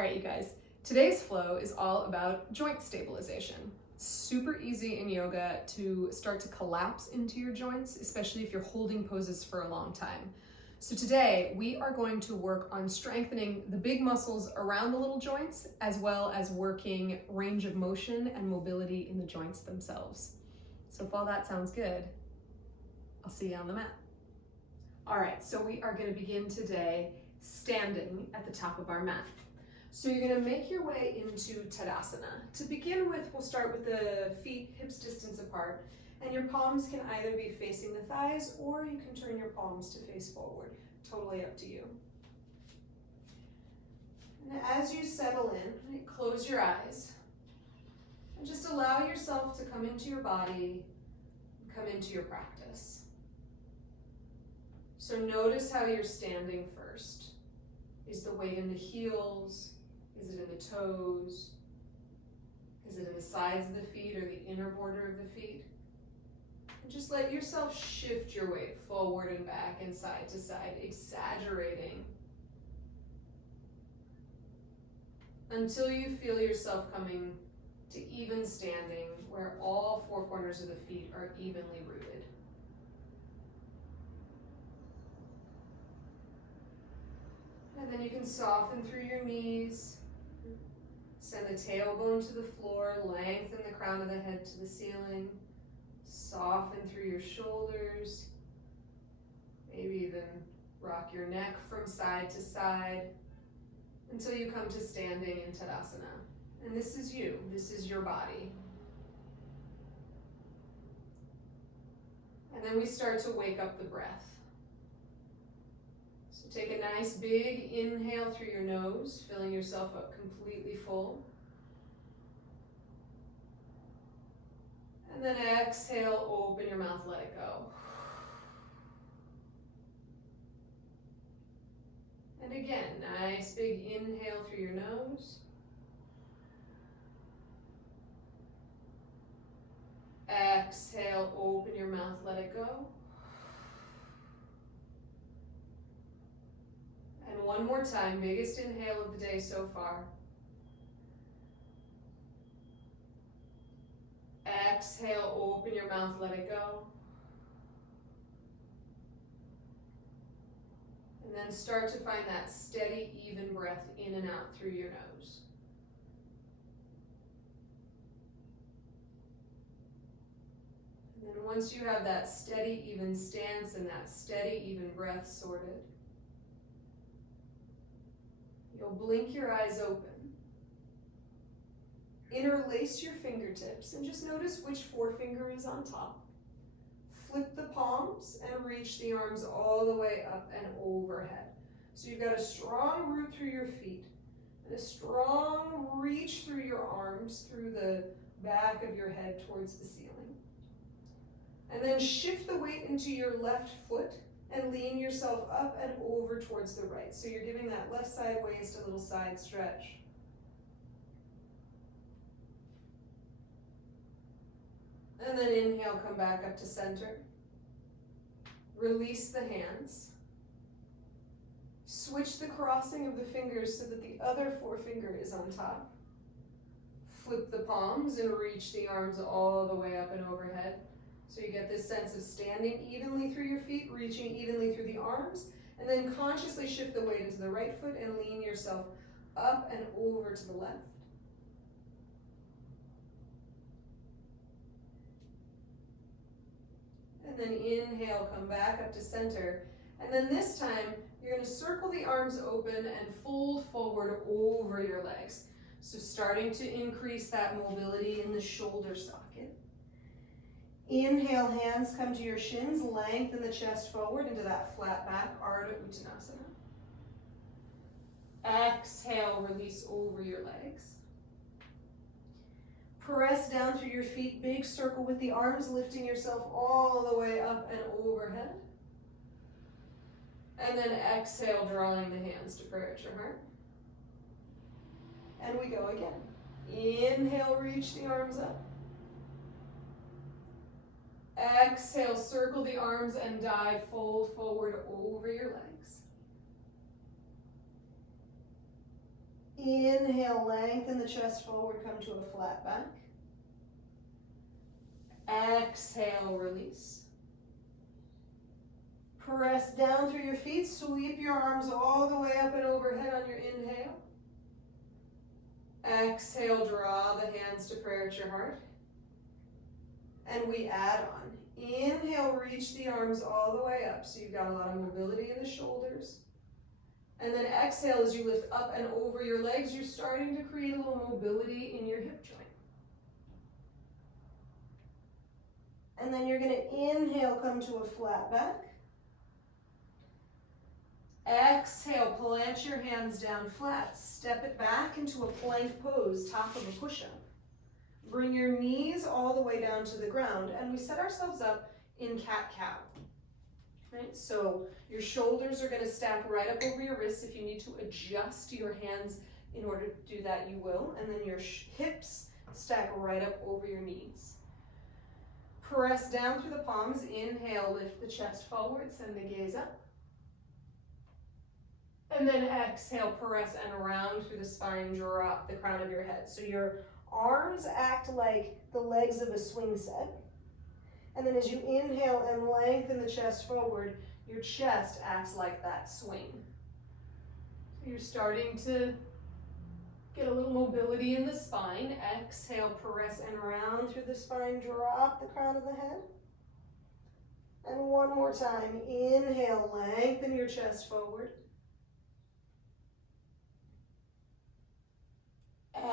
All right, you guys, today's flow is all about joint stabilization. It's super easy in yoga to start to collapse into your joints, especially if you're holding poses for a long time. So today we are going to work on strengthening the big muscles around the little joints, as well as working range of motion and mobility in the joints themselves. So if all that sounds good, I'll see you on the mat. All right, so we are going to begin today standing at the top of our mat. So you're going to make your way into Tadasana. To begin with, we'll start with the feet hips distance apart, and your palms can either be facing the thighs or you can turn your palms to face forward. Totally up to you. And as you settle in, close your eyes and just allow yourself to come into your body, come into your practice. So notice how you're standing first. Is the weight in the heels? Is it in the toes? Is it in the sides of the feet or the inner border of the feet? And just let yourself shift your weight forward and back and side to side, exaggerating until you feel yourself coming to even standing where all four corners of the feet are evenly rooted. And then you can soften through your knees, send the tailbone to the floor, lengthen the crown of the head to the ceiling, soften through your shoulders, maybe even rock your neck from side to side until you come to standing in Tadasana. And this is you, this is your body. And then we start to wake up the breath. Take a nice big inhale through your nose, filling yourself up completely full. And then exhale, open your mouth, let it go. And again, nice big inhale through your nose. Exhale, open your mouth, let it go. And one more time, biggest inhale of the day so far. Exhale, open your mouth, let it go. And then start to find that steady, even breath in and out through your nose. And then once you have that steady, even stance and that steady, even breath sorted, you'll blink your eyes open. Interlace your fingertips and just notice which forefinger is on top. Flip the palms and reach the arms all the way up and overhead. So you've got a strong root through your feet and a strong reach through your arms, through the back of your head towards the ceiling. And then shift the weight into your left foot and lean yourself up and over towards the right. So you're giving that left side waist a little side stretch. And then inhale, come back up to center. Release the hands. Switch the crossing of the fingers so that the other forefinger is on top. Flip the palms and reach the arms all the way up and overhead. So you get this sense of standing evenly through your feet, reaching evenly through the arms, and then consciously shift the weight into the right foot and lean yourself up and over to the left. And then inhale, come back up to center. And then this time, you're going to circle the arms open and fold forward over your legs. So starting to increase that mobility in the shoulder socket. Inhale, hands come to your shins, lengthen the chest forward into that flat back, Ardha Uttanasana. Exhale, release over your legs. Press down through your feet, big circle with the arms, lifting yourself all the way up and overhead. And then exhale, drawing the hands to prayer at your heart. And we go again. Inhale, reach the arms up. Exhale, circle the arms and dive, fold forward over your legs. Inhale, lengthen the chest forward, come to a flat back. Exhale, release. Press down through your feet, sweep your arms all the way up and overhead on your inhale. Exhale, draw the hands to prayer at your heart. And we add on. Inhale, reach the arms all the way up, so you've got a lot of mobility in the shoulders. And then exhale, as you lift up and over your legs, you're starting to create a little mobility in your hip joint. And then you're going to inhale, come to a flat back. Exhale, plant your hands down flat. Step it back into a plank pose, top of a push-up. Bring your knees all the way down to the ground, and we set ourselves up in cat-cow. Right? So your shoulders are going to stack right up over your wrists. If you need to adjust your hands in order to do that, you will. And then your hips stack right up over your knees. Press down through the palms. Inhale, lift the chest forward, send the gaze up. And then exhale, press and around through the spine, drop the crown of your head. So your arms act like the legs of a swing set. And then as you inhale and lengthen the chest forward, your chest acts like that swing. So you're starting to get a little mobility in the spine. Exhale, press and around through the spine, drop the crown of the head. And one more time, inhale, lengthen your chest forward.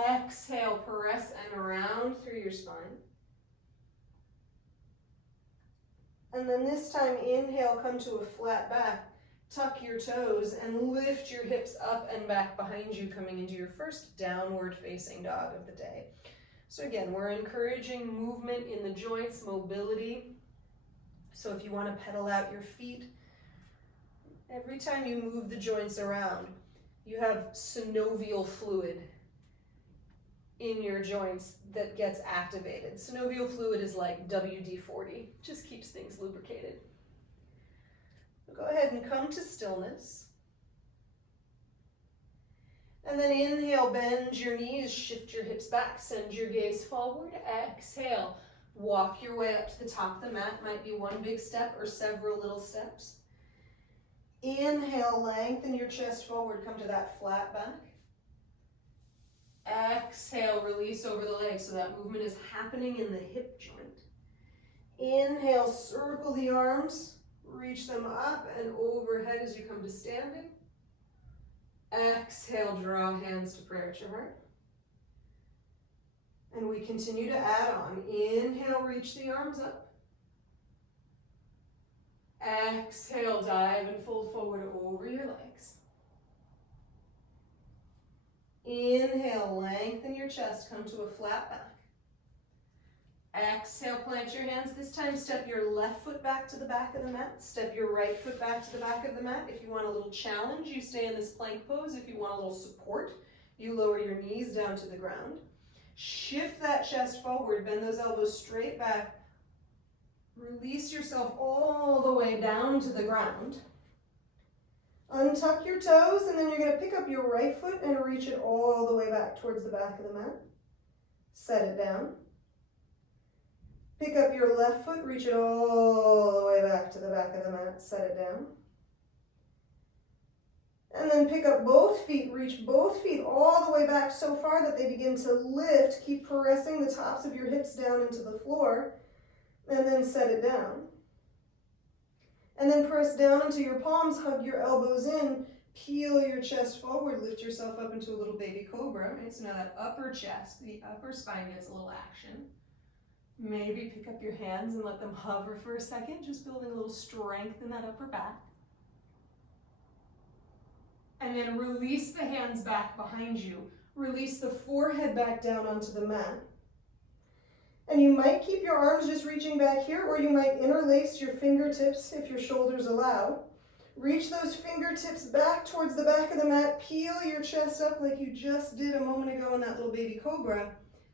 Exhale, press and around through your spine. And then this time, inhale, come to a flat back. Tuck your toes and lift your hips up and back behind you, coming into your first downward facing dog of the day. So again, we're encouraging movement in the joints, mobility. So if you want to pedal out your feet, every time you move the joints around, you have synovial fluid in your joints that gets activated. Synovial fluid is like WD-40, just keeps things lubricated. Go ahead and come to stillness. And then inhale, bend your knees, shift your hips back, send your gaze forward. Exhale, walk your way up to the top of the mat. Might be one big step or several little steps. Inhale, lengthen your chest forward, come to that flat back. Exhale, release over the legs, so that movement is happening in the hip joint. Inhale, circle the arms, reach them up and overhead as you come to standing. Exhale, draw hands to prayer at your heart. And we continue to add on. Inhale, reach the arms up. Exhale, dive and fold forward over your legs. Inhale, lengthen your chest, come to a flat back. Exhale, plant your hands. This time, step your left foot back to the back of the mat. Step your right foot back to the back of the mat. If you want a little challenge, you stay in this plank pose. If you want a little support, you lower your knees down to the ground. Shift that chest forward, bend those elbows straight back. Release yourself all the way down to the ground. Untuck your toes, and then you're going to pick up your right foot and reach it all the way back towards the back of the mat. Set it down. Pick up your left foot, reach it all the way back to the back of the mat. Set it down. And then pick up both feet, reach both feet all the way back so far that they begin to lift. Keep pressing the tops of your hips down into the floor, and then set it down. And then press down into your palms, hug your elbows in, peel your chest forward, lift yourself up into a little baby cobra. Right? So now that upper chest, the upper spine gets a little action. Maybe pick up your hands and let them hover for a second, just building a little strength in that upper back. And then release the hands back behind you. Release the forehead back down onto the mat. And you might keep your arms just reaching back here, or you might interlace your fingertips if your shoulders allow. Reach those fingertips back towards the back of the mat. Peel your chest up like you just did a moment ago in that little baby cobra.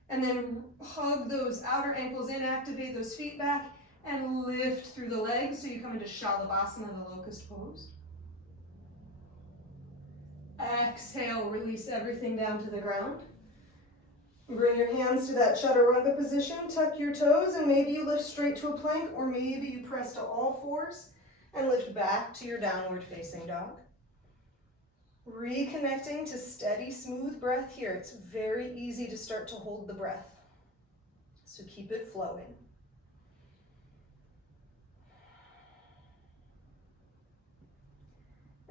And then hug those outer ankles in, activate those feet back, and lift through the legs so you come into Shalabhasana, the locust pose. Exhale, release everything down to the ground. Bring your hands to that chaturanga position, tuck your toes, and maybe you lift straight to a plank, or maybe you press to all fours and lift back to your downward facing dog. Reconnecting to steady, smooth breath here. It's very easy to start to hold the breath, so keep it flowing.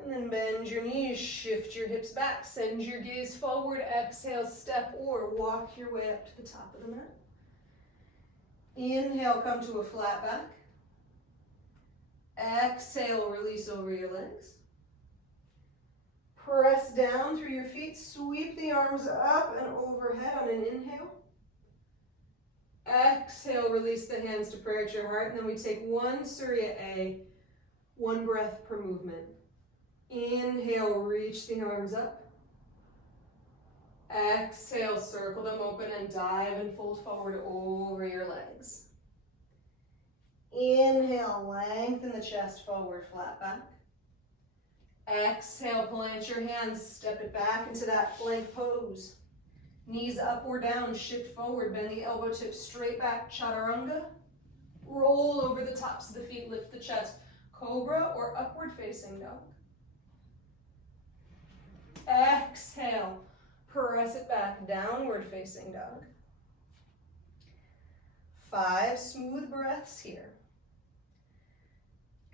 And then bend your knees, shift your hips back, send your gaze forward, exhale, step or walk your way up to the top of the mat. Inhale, come to a flat back. Exhale, release over your legs. Press down through your feet, sweep the arms up and overhead on an inhale. Exhale, release the hands to prayer at your heart, and then we take one Surya A, one breath per movement. Inhale, reach the arms up. Exhale, circle them open and dive and fold forward over your legs. Inhale, lengthen the chest forward, flat back. Exhale, plant your hands, step it back into that plank pose. Knees up or down, shift forward, bend the elbow tips straight back, chaturanga. Roll over the tops of the feet, lift the chest, cobra or upward facing dog. Exhale, press it back, downward facing dog. 5 smooth breaths here.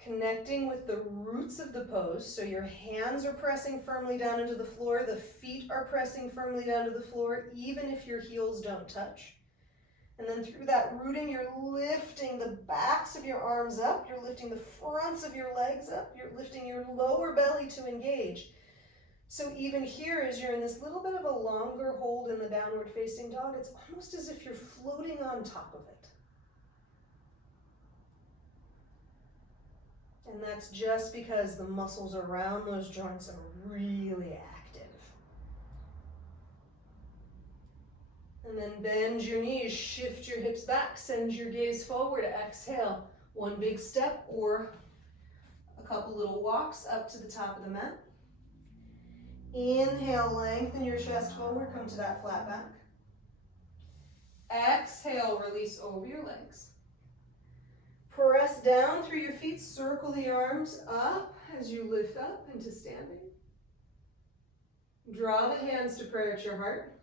Connecting with the roots of the pose, so your hands are pressing firmly down into the floor, the feet are pressing firmly down to the floor, even if your heels don't touch. And then through that rooting, you're lifting the backs of your arms up, you're lifting the fronts of your legs up, you're lifting your lower belly to engage. So even here, as you're in this little bit of a longer hold in the downward facing dog, it's almost as if you're floating on top of it. And that's just because the muscles around those joints are really active. And then bend your knees, shift your hips back, send your gaze forward, exhale. One big step or a couple little walks up to the top of the mat. Inhale, lengthen your chest forward, come to that flat back. Exhale, release over your legs. Press down through your feet, circle the arms up as you lift up into standing. Draw the hands to prayer at your heart.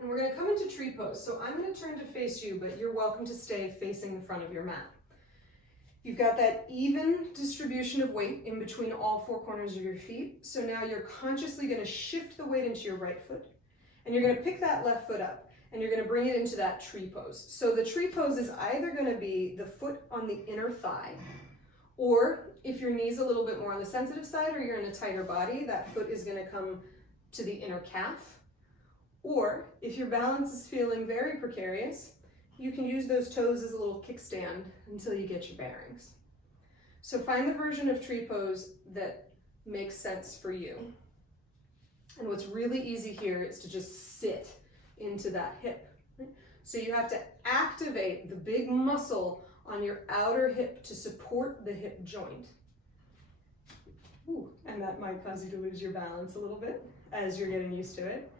And we're going to come into tree pose. So I'm going to turn to face you, but you're welcome to stay facing the front of your mat. You've got that even distribution of weight in between all 4 corners of your feet. So now you're consciously going to shift the weight into your right foot, and you're going to pick that left foot up, and you're going to bring it into that tree pose. So the tree pose is either going to be the foot on the inner thigh, or if your knee's a little bit more on the sensitive side or you're in a tighter body, that foot is going to come to the inner calf. Or if your balance is feeling very precarious, you can use those toes as a little kickstand until you get your bearings. So find the version of tree pose that makes sense for you. And what's really easy here is to just sit into that hip. So you have to activate the big muscle on your outer hip to support the hip joint. Ooh, and that might cause you to lose your balance a little bit as you're getting used to it.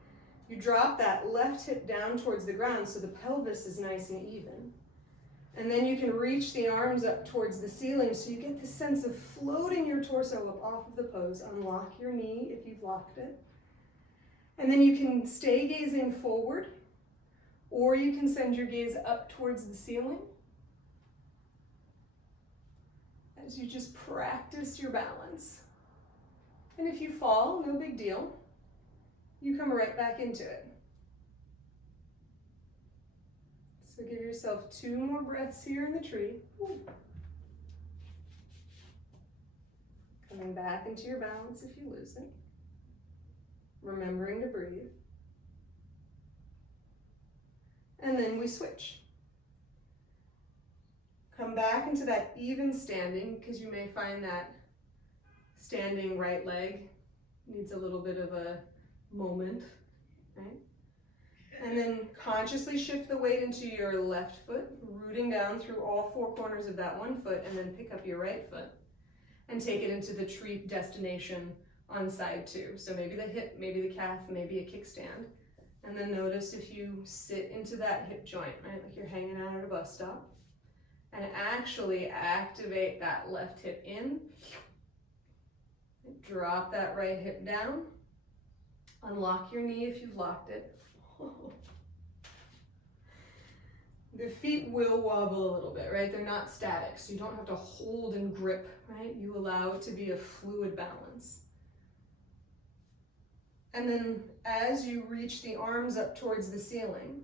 You drop that left hip down towards the ground so the pelvis is nice and even. And then you can reach the arms up towards the ceiling so you get the sense of floating your torso up off of the pose. Unlock your knee if you've locked it. And then you can stay gazing forward, or you can send your gaze up towards the ceiling as you just practice your balance. And if you fall, no big deal. You come right back into it. So give yourself 2 more breaths here in the tree. Coming back into your balance if you lose it. Remembering to breathe. And then we switch. Come back into that even standing, because you may find that standing right leg needs a little bit of a moment, right? And then consciously shift the weight into your left foot, rooting down through all 4 corners of that one foot, and then pick up your right foot and take it into the tree destination on side 2. So maybe the hip, maybe the calf, maybe a kickstand. And then notice if you sit into that hip joint, right? Like you're hanging out at a bus stop. And actually activate that left hip in. Drop that right hip down. Unlock your knee if you've locked it. The feet will wobble a little bit, right? They're not static, so you don't have to hold and grip, right? You allow it to be a fluid balance. And then as you reach the arms up towards the ceiling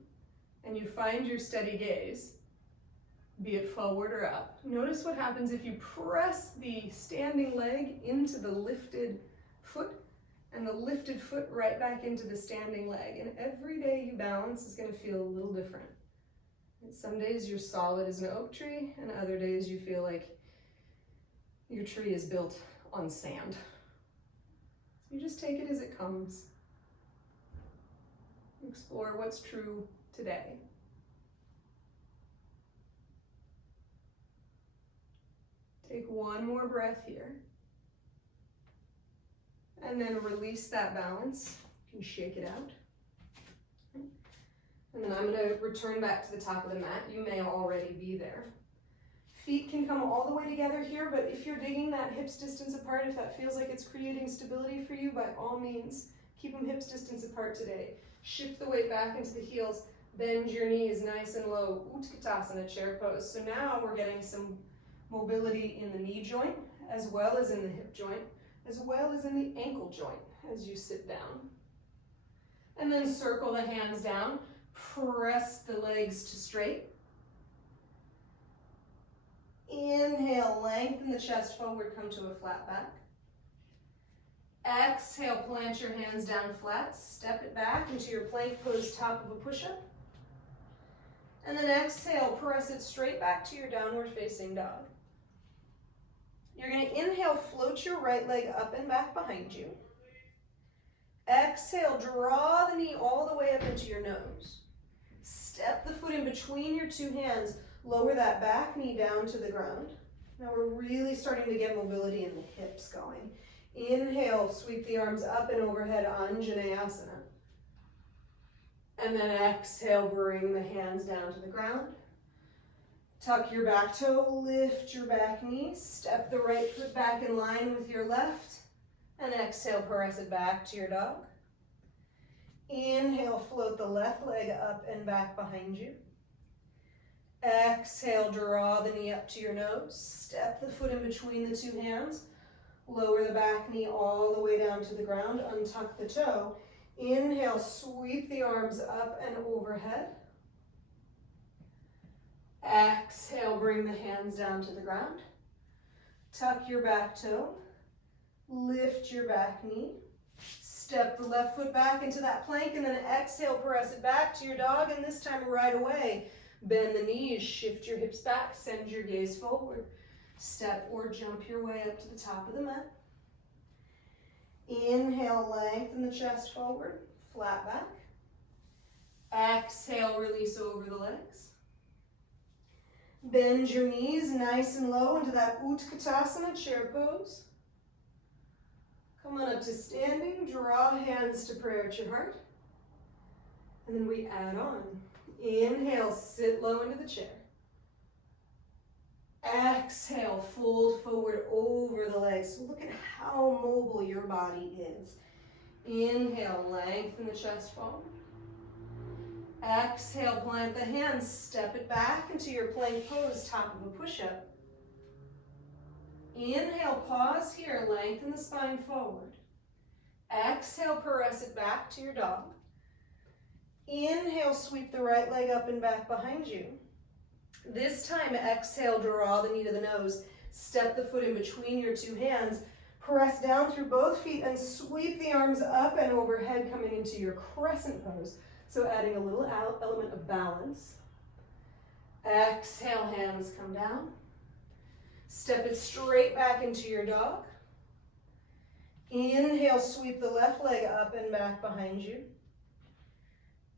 and you find your steady gaze, be it forward or up, notice what happens if you press the standing leg into the lifted foot and the lifted foot right back into the standing leg. And every day you balance is going to feel a little different. And some days you're solid as an oak tree, and other days you feel like your tree is built on sand. So you just take it as it comes. Explore what's true today. Take one more breath here. And then release that balance. You can shake it out. And then I'm going to return back to the top of the mat. You may already be there. Feet can come all the way together here, but if you're digging that hips distance apart, if that feels like it's creating stability for you, by all means, keep them hips distance apart today. Shift the weight back into the heels. Bend your knees nice and low. Utkatasana, chair pose. So now we're getting some mobility in the knee joint, as well as in the hip joint, as well as in the ankle joint as you sit down. And then circle the hands down. Press the legs to straight. Inhale, lengthen the chest forward, come to a flat back. Exhale, plant your hands down flat, step it back into your plank pose, top of a push-up. And then exhale, press it straight back to your downward facing dog. You're going to inhale, float your right leg up and back behind you. Exhale, draw the knee all the way up into your nose. Step the foot in between your two hands, lower that back knee down to the ground. Now we're really starting to get mobility in the hips going. Inhale, sweep the arms up and overhead, Anjaneyasana. And then exhale, bring the hands down to the ground. Tuck your back toe, lift your back knee, step the right foot back in line with your left, and exhale, press it back to your dog. Inhale, float the left leg up and back behind you. Exhale, draw the knee up to your nose. Step the foot in between the two hands. Lower the back knee all the way down to the ground. Untuck the toe. Inhale, sweep the arms up and overhead. Exhale, bring the hands down to the ground. Tuck your back toe. Lift your back knee. Step the left foot back into that plank, and then exhale, press it back to your dog, and this time right away, bend the knees, shift your hips back, send your gaze forward. Step or jump your way up to the top of the mat. Inhale, lengthen the chest forward, flat back. Exhale, release over the legs. Bend your knees nice and low into that Utkatasana, chair pose. Come on up to standing, draw hands to prayer at your heart. And then we add on. Inhale, sit low into the chair. Exhale, fold forward over the legs. So look at how mobile your body is. Inhale, lengthen the chest forward. Exhale, plant the hands, step it back into your plank pose, top of a push-up. Inhale, pause here, lengthen the spine forward. Exhale, press it back to your dog. Inhale, sweep the right leg up and back behind you. This time, exhale, draw the knee to the nose. Step the foot in between your two hands. Press down through both feet and sweep the arms up and overhead, coming into your crescent pose. So adding a little element of balance. Exhale, hands come down. Step it straight back into your dog. Inhale, sweep the left leg up and back behind you.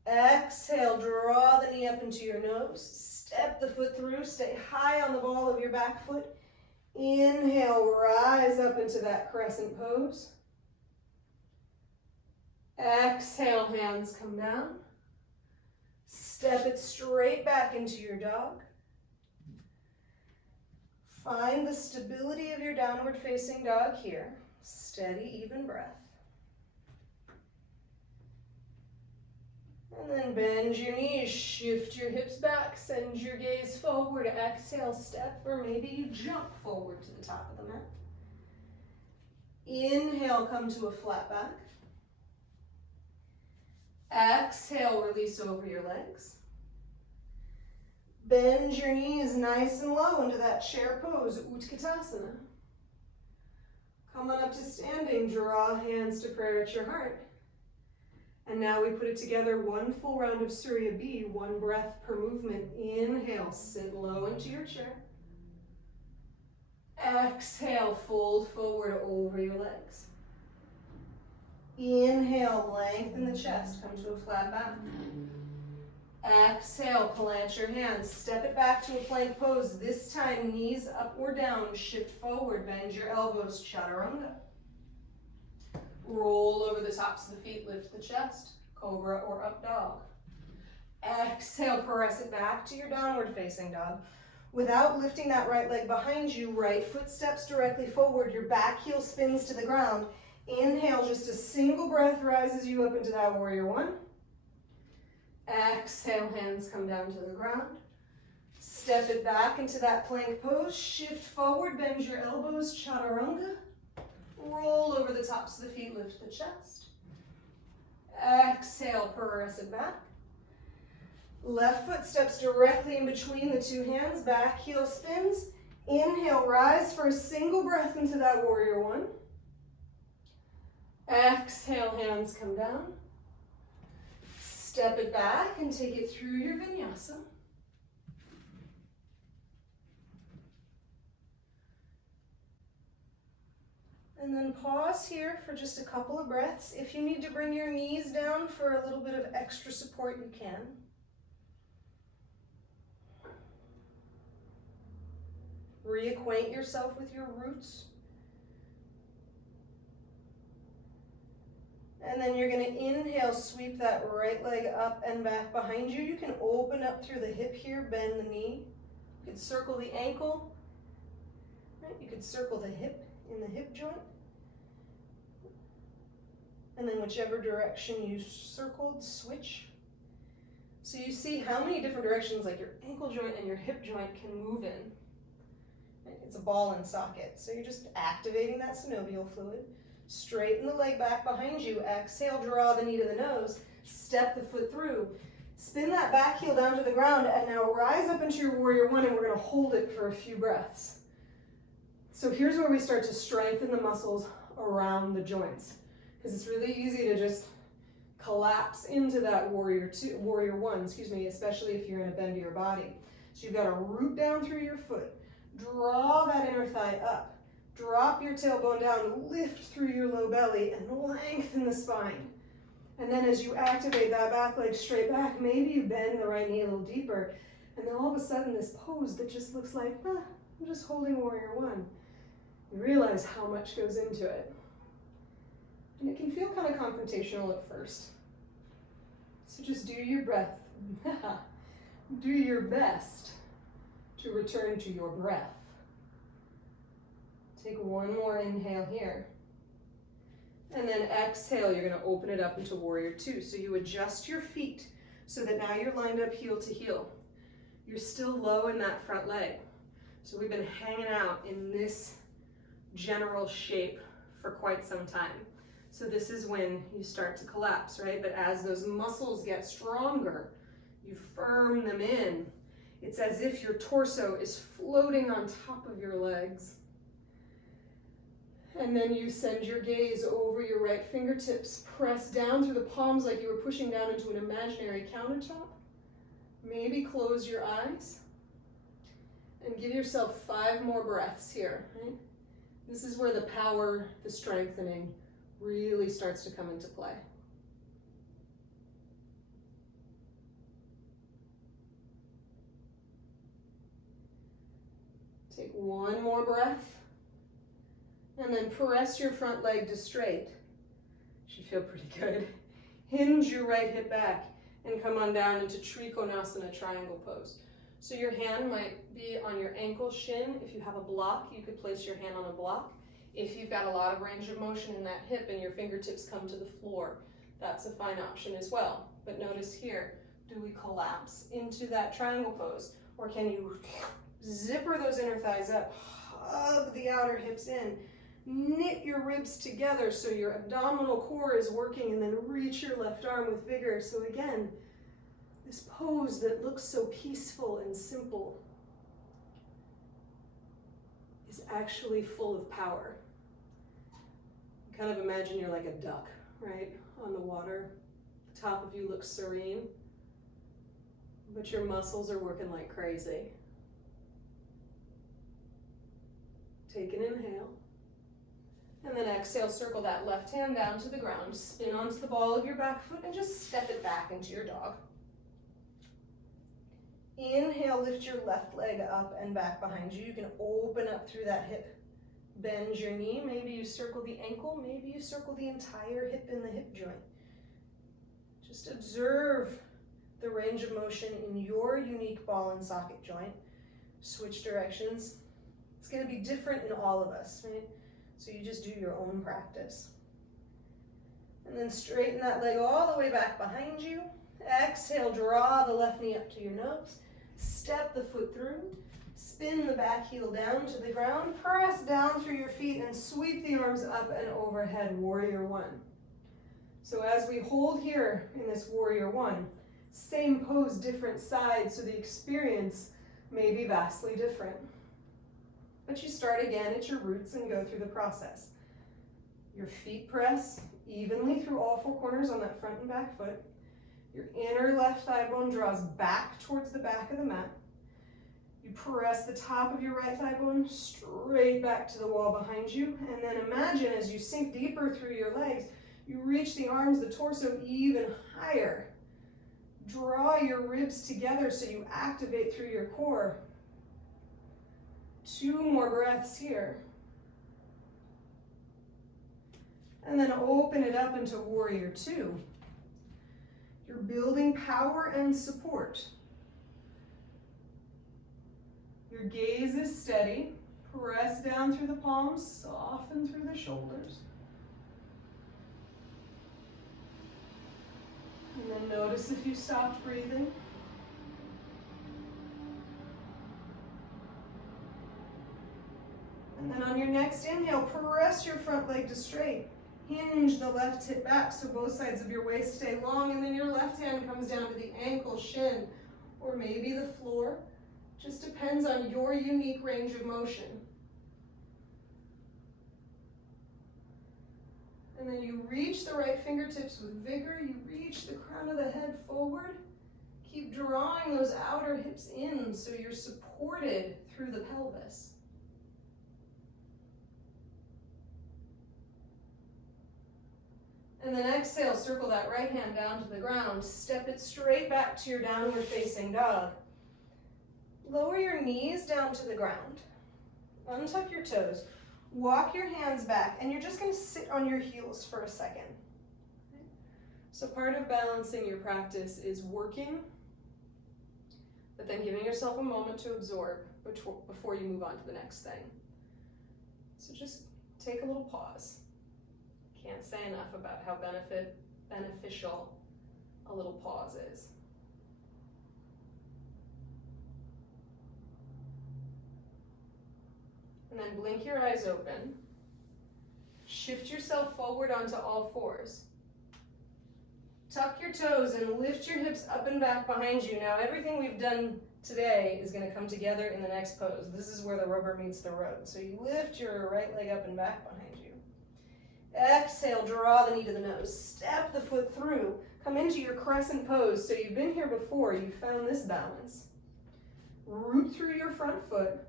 Exhale, draw the knee up into your nose. Step the foot through, stay high on the ball of your back foot. Inhale, rise up into that crescent pose. Exhale, hands come down. Step it straight back into your dog. Find the stability of your downward facing dog here. Steady, even breath. And then bend your knees, shift your hips back, send your gaze forward, exhale, step, or maybe you jump forward to the top of the mat. Inhale, come to a flat back. Exhale, release over your legs. Bend your knees nice and low into that chair pose, Utkatasana. Come on up to standing, draw hands to prayer at your heart. And now we put it together, one full round of Surya B, one breath per movement. Inhale, sit low into your chair. Exhale, fold forward over your legs. Inhale, lengthen the chest, come to a flat back. Exhale, plant your hands, step it back to a plank pose. This time, knees up or down, shift forward, bend your elbows, chaturanga. Roll over the tops of the feet, lift the chest, cobra or up dog. Exhale, press it back to your downward facing dog. Without lifting that right leg behind you, right foot steps directly forward, your back heel spins to the ground. Inhale, just a single breath rises you up into that warrior one. Exhale, hands come down to the ground. Step it back into that plank pose, shift forward, bend your elbows, chaturanga. Roll over the tops of the feet, lift the chest. Exhale, press it back. Left foot steps directly in between the two hands, back heel spins. Inhale, rise for a single breath into that warrior one. Exhale, hands come down. Step it back and take it through your vinyasa. And then pause here for just a couple of breaths. If you need to bring your knees down for a little bit of extra support, you can. Reacquaint yourself with your roots. And then you're going to inhale, sweep that right leg up and back behind you. You can open up through the hip here, bend the knee. You could circle the ankle. Right? You could circle the hip in the hip joint. And then whichever direction you circled, switch. So you see how many different directions like your ankle joint and your hip joint can move in. Right? It's a ball and socket. So you're just activating that synovial fluid. Straighten the leg back behind you. Exhale, draw the knee to the nose. Step the foot through. Spin that back heel down to the ground and now rise up into your warrior one and we're going to hold it for a few breaths. So here's where we start to strengthen the muscles around the joints. Because it's really easy to just collapse into that warrior one, especially if you're in a bendier body. So you've got to root down through your foot. Draw that inner thigh up. Drop your tailbone down, lift through your low belly, and lengthen the spine. And then as you activate that back leg straight back, maybe you bend the right knee a little deeper. And then all of a sudden this pose that just looks like, I'm just holding warrior one. You realize how much goes into it. And it can feel kind of confrontational at first. So just do your breath. Do your best to return to your breath. Take one more inhale here. And then exhale, you're going to open it up into warrior two. So you adjust your feet so that now you're lined up heel to heel. You're still low in that front leg. So we've been hanging out in this general shape for quite some time. So this is when you start to collapse, right? But as those muscles get stronger, you firm them in. It's as if your torso is floating on top of your legs. And then you send your gaze over your right fingertips, press down through the palms like you were pushing down into an imaginary countertop. Maybe close your eyes and give yourself 5 more breaths here, right? This is where the power, the strengthening really starts to come into play. Take one more breath. And then press your front leg to straight. Should feel pretty good. Hinge your right hip back and come on down into Trikonasana, triangle pose. So your hand might be on your ankle shin. If you have a block, you could place your hand on a block. If you've got a lot of range of motion in that hip and your fingertips come to the floor, that's a fine option as well. But notice here, do we collapse into that triangle pose? Or can you zipper those inner thighs up, hug the outer hips in, knit your ribs together so your abdominal core is working, and then reach your left arm with vigor. So again, this pose that looks so peaceful and simple is actually full of power. Kind of imagine you're like a duck, right, on the water. The top of you looks serene, but your muscles are working like crazy. Take an inhale. And then exhale, circle that left hand down to the ground, spin onto the ball of your back foot, and just step it back into your dog. Inhale, lift your left leg up and back behind you. You can open up through that hip. Bend your knee. Maybe you circle the ankle. Maybe you circle the entire hip in the hip joint. Just observe the range of motion in your unique ball and socket joint. Switch directions. It's going to be different in all of us, right? So you just do your own practice. And then straighten that leg all the way back behind you. Exhale, draw the left knee up to your nose. Step the foot through. Spin the back heel down to the ground. Press down through your feet and sweep the arms up and overhead, warrior one. So as we hold here in this warrior one, same pose, different sides, so the experience may be vastly different. But you start again at your roots and go through the process. Your feet press evenly through all four corners on that front and back foot. Your inner left thigh bone draws back towards the back of the mat. You press the top of your right thigh bone straight back to the wall behind you. And then imagine as you sink deeper through your legs, you reach the arms, the torso even higher. Draw your ribs together so you activate through your core. 2 more breaths here. And then open it up into warrior two. You're building power and support. Your gaze is steady. Press down through the palms, soften through the shoulders. And then notice if you stopped breathing. And then on your next inhale, press your front leg to straight. Hinge the left hip back so both sides of your waist stay long, and then your left hand comes down to the ankle, shin, or maybe the floor. Just depends on your unique range of motion. And then you reach the right fingertips with vigor. You reach the crown of the head forward. Keep drawing those outer hips in so you're supported through the pelvis. And then exhale, circle that right hand down to the ground. Step it straight back to your downward facing dog. Lower your knees down to the ground. Untuck your toes. Walk your hands back, and you're just going to sit on your heels for a second. So part of balancing your practice is working, but then giving yourself a moment to absorb before you move on to the next thing. So just take a little pause. Can't say enough about how beneficial a little pause is. And then blink your eyes open. Shift yourself forward onto all fours. Tuck your toes and lift your hips up and back behind you. Now everything we've done today is going to come together in the next pose. This is where the rubber meets the road. So you lift your right leg up and back behind you. Exhale, draw the knee to the nose. Step the foot through. Come into your crescent pose. So you've been here before. You've found this balance. Root through your front foot.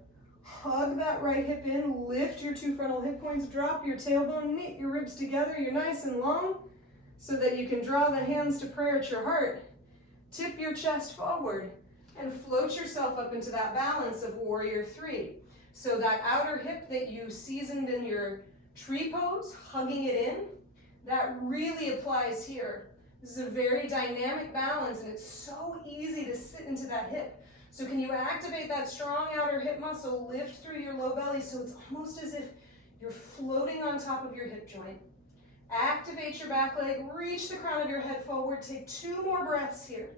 Hug that right hip in. Lift your 2 frontal hip points. Drop your tailbone. Knit your ribs together. You're nice and long so that you can draw the hands to prayer at your heart. Tip your chest forward and float yourself up into that balance of warrior three. So that outer hip that you seasoned in your tree pose, hugging it in, that really applies here. This is a very dynamic balance, and it's so easy to sit into that hip. So can you activate that strong outer hip muscle, lift through your low belly so it's almost as if you're floating on top of your hip joint. Activate your back leg, reach the crown of your head forward, take 2 more breaths here.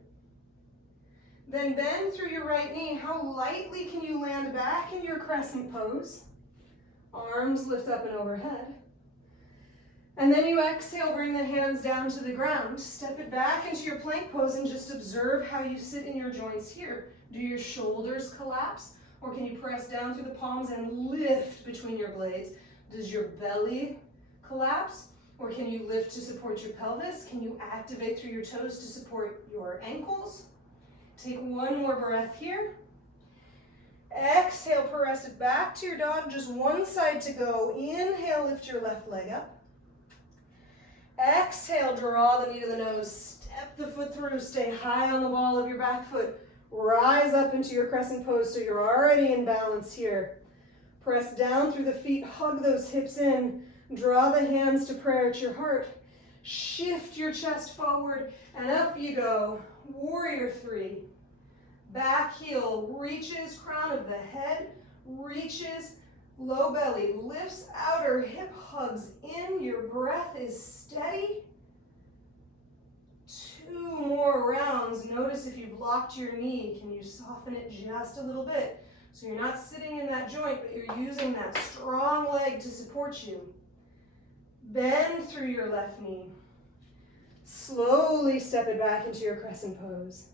Then bend through your right knee. How lightly can you land back in your crescent pose? Arms lift up and overhead. And then you exhale, bring the hands down to the ground. Step it back into your plank pose and just observe how you sit in your joints here. Do your shoulders collapse, or can you press down through the palms and lift between your blades? Does your belly collapse, or can you lift to support your pelvis? Can you activate through your toes to support your ankles? Take 1 more breath here. Exhale, press it back to your dog, just one side to go. Inhale, lift your left leg up. Exhale, draw the knee to the nose, step the foot through, stay high on the ball of your back foot. Rise up into your crescent pose so you're already in balance here. Press down through the feet, hug those hips in, draw the hands to prayer at your heart. Shift your chest forward and up you go. Warrior 3. Back heel reaches crown of the head, reaches low belly, lifts outer hip, hugs in. Your breath is steady. 2 more rounds. Notice if you've locked your knee, can you soften it just a little bit? So you're not sitting in that joint, but you're using that strong leg to support you. Bend through your left knee. Slowly step it back into your crescent pose.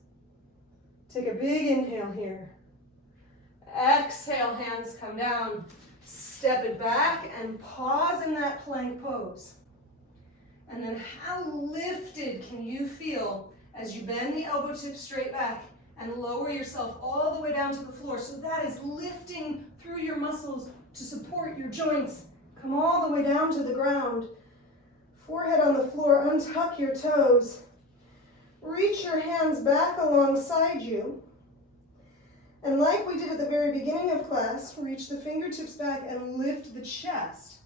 Take a big inhale here. Exhale, hands come down. Step it back and pause in that plank pose. And then how lifted can you feel as you bend the elbow tips straight back and lower yourself all the way down to the floor? So that is lifting through your muscles to support your joints. Come all the way down to the ground. Forehead on the floor, untuck your toes. Reach your hands back alongside you. And like we did at the very beginning of class, reach the fingertips back and lift the chest.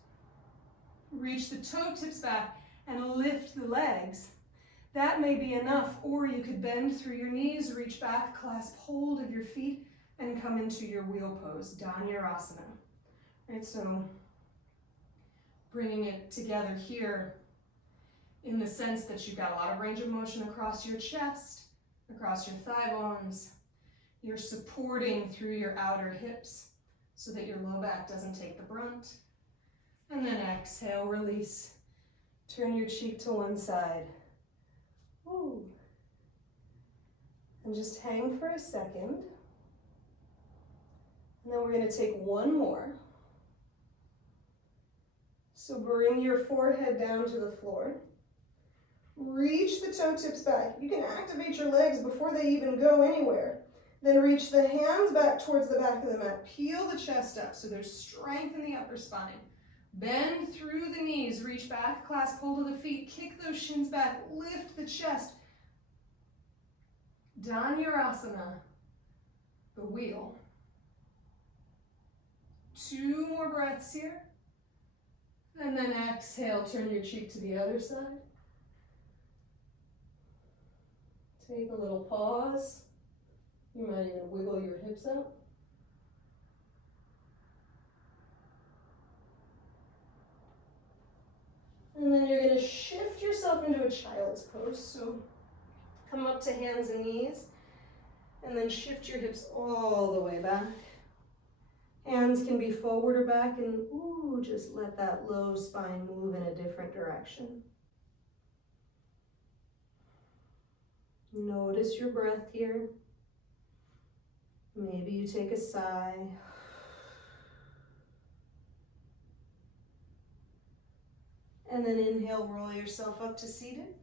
Reach the toe tips back and lift the legs. That may be enough, or you could bend through your knees, reach back, clasp hold of your feet, and come into your wheel pose, Dhanurasana. Right, so bringing it together here in the sense that you've got a lot of range of motion across your chest, across your thigh bones. You're supporting through your outer hips so that your low back doesn't take the brunt. And then exhale, release. Turn your cheek to one side. Ooh. And just hang for a second. And then we're going to take 1 more. So bring your forehead down to the floor. Reach the toe tips back. You can activate your legs before they even go anywhere. Then reach the hands back towards the back of the mat. Peel the chest up so there's strength in the upper spine. Bend through the knees, reach back, clasp hold of the feet, kick those shins back, lift the chest. Dhanurasana, the wheel. 2 more breaths here. And then exhale, turn your cheek to the other side. Take a little pause. You might even wiggle your hips out. And then you're going to shift yourself into a child's pose. So come up to hands and knees, and then shift your hips all the way back. Hands can be forward or back, and ooh, just let that low spine move in a different direction. Notice your breath here. Maybe you take a sigh. And then inhale, roll yourself up to seated.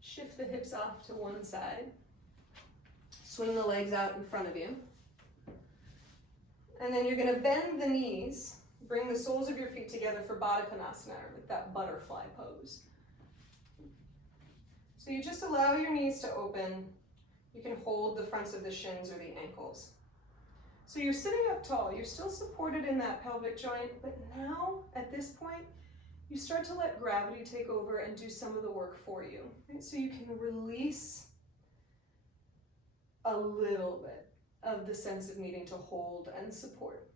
Shift the hips off to one side. Swing the legs out in front of you. And then you're going to bend the knees. Bring the soles of your feet together for Baddha Konasana, or like that butterfly pose. So you just allow your knees to open. You can hold the fronts of the shins or the ankles. So you're sitting up tall. You're still supported in that pelvic joint, but now, at this point, you start to let gravity take over and do some of the work for you. Right? So you can release a little bit of the sense of needing to hold and support.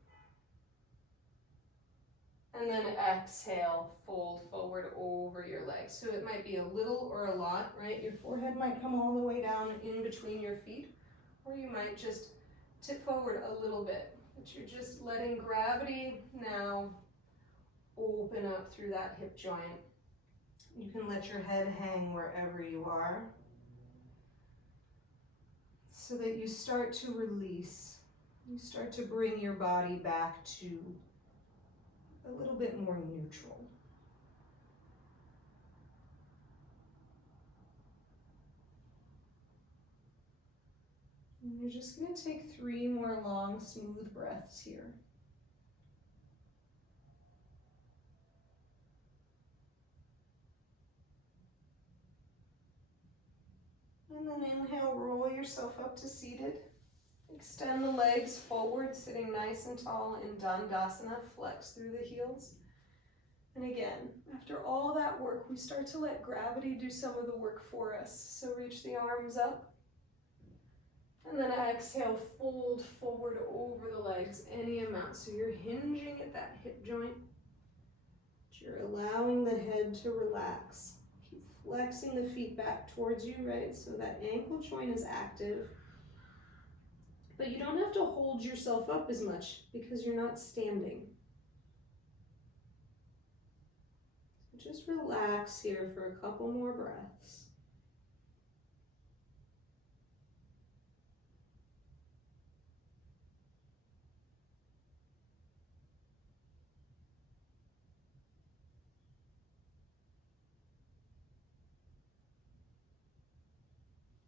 And then exhale, fold forward over your legs. So it might be a little or a lot, right? Your forehead might come all the way down in between your feet, or you might just tip forward a little bit. But you're just letting gravity now open up through that hip joint. You can let your head hang wherever you are, so that you start to release. You start to bring your body back to a little bit more neutral. And you're just going to take 3 more long, smooth breaths here. And then inhale, roll yourself up to seated. Extend the legs forward, sitting nice and tall in Dandasana. Flex through the heels. And again, after all that work, we start to let gravity do some of the work for us. So reach the arms up. And then exhale, fold forward over the legs any amount. So you're hinging at that hip joint. But you're allowing the head to relax. Keep flexing the feet back towards you, right? So that ankle joint is active. But you don't have to hold yourself up as much because you're not standing. So just relax here for a couple more breaths.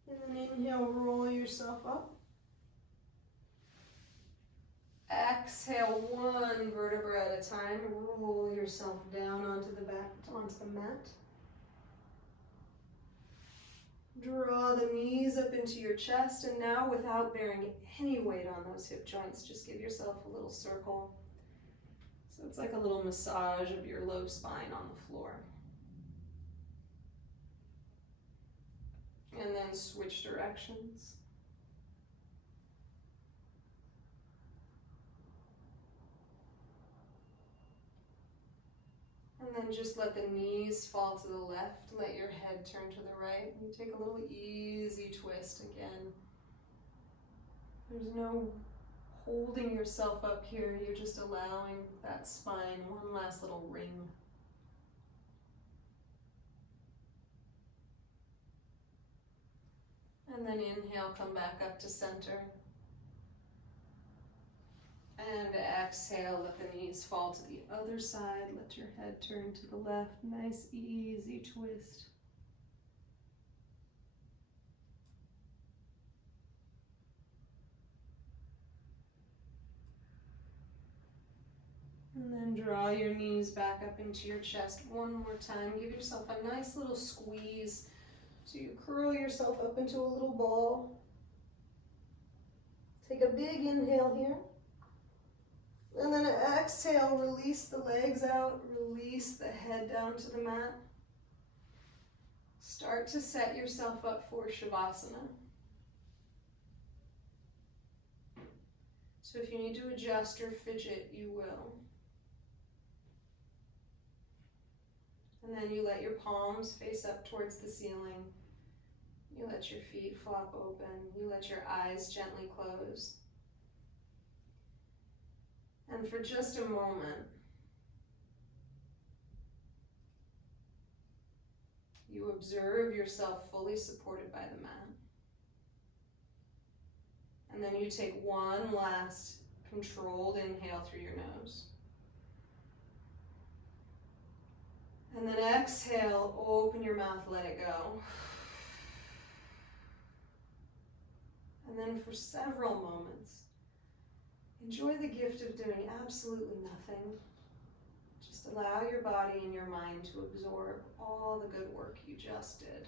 And then inhale, roll yourself up. Exhale, 1 vertebra at a time. Roll yourself down onto the mat. Draw the knees up into your chest, and now without bearing any weight on those hip joints, just give yourself a little circle. So it's like a little massage of your low spine on the floor. And then switch directions. And then just let the knees fall to the left. Let your head turn to the right. And take a little easy twist again. There's no holding yourself up here. You're just allowing that spine one last little ring. And then inhale, come back up to center. And exhale, let the knees fall to the other side. Let your head turn to the left. Nice, easy twist. And then draw your knees back up into your chest one more time. Give yourself a nice little squeeze. So you curl yourself up into a little ball. Take a big inhale here. And then exhale, release the legs out, release the head down to the mat. Start to set yourself up for Shavasana. So if you need to adjust or fidget, you will. And then you let your palms face up towards the ceiling. You let your feet flop open. You let your eyes gently close. And for just a moment, you observe yourself fully supported by the mat. And then you take one last controlled inhale through your nose. And then exhale, open your mouth, let it go. And then for several moments, enjoy the gift of doing absolutely nothing. Just allow your body and your mind to absorb all the good work you just did.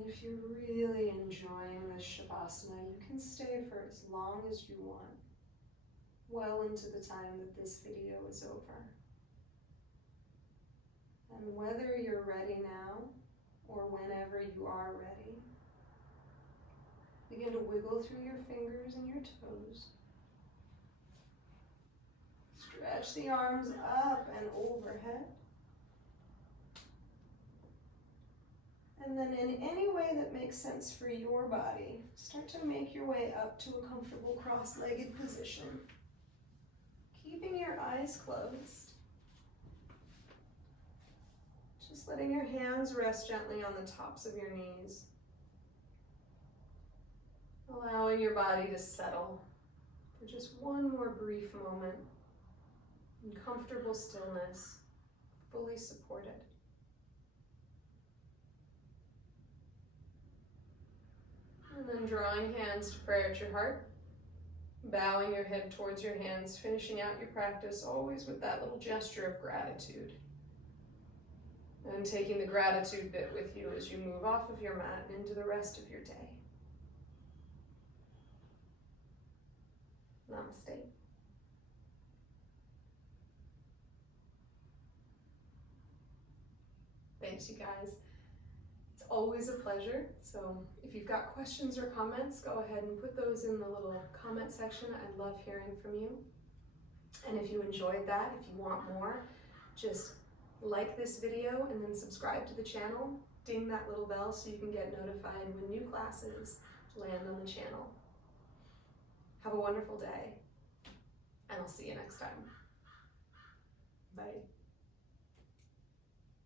And if you're really enjoying this Shavasana, you can stay for as long as you want, well into the time that this video is over. And whether you're ready now or whenever you are ready, begin to wiggle through your fingers and your toes. Stretch the arms up and overhead. And then in any way that makes sense for your body, start to make your way up to a comfortable cross-legged position. Keeping your eyes closed. Just letting your hands rest gently on the tops of your knees. Allowing your body to settle for just one more brief moment in comfortable stillness, fully supported. And then drawing hands to prayer at your heart, bowing your head towards your hands, finishing out your practice always with that little gesture of gratitude. And taking the gratitude bit with you as you move off of your mat and into the rest of your day. Namaste. Thanks, you guys. It's always a pleasure. So if you've got questions or comments, go ahead and put those in the little comment section. I love hearing from you. And if you enjoyed that, if you want more, just like this video and then subscribe to the channel. Ding that little bell so you can get notified when new classes land on the channel. Have a wonderful day, and I'll see you next time. Bye.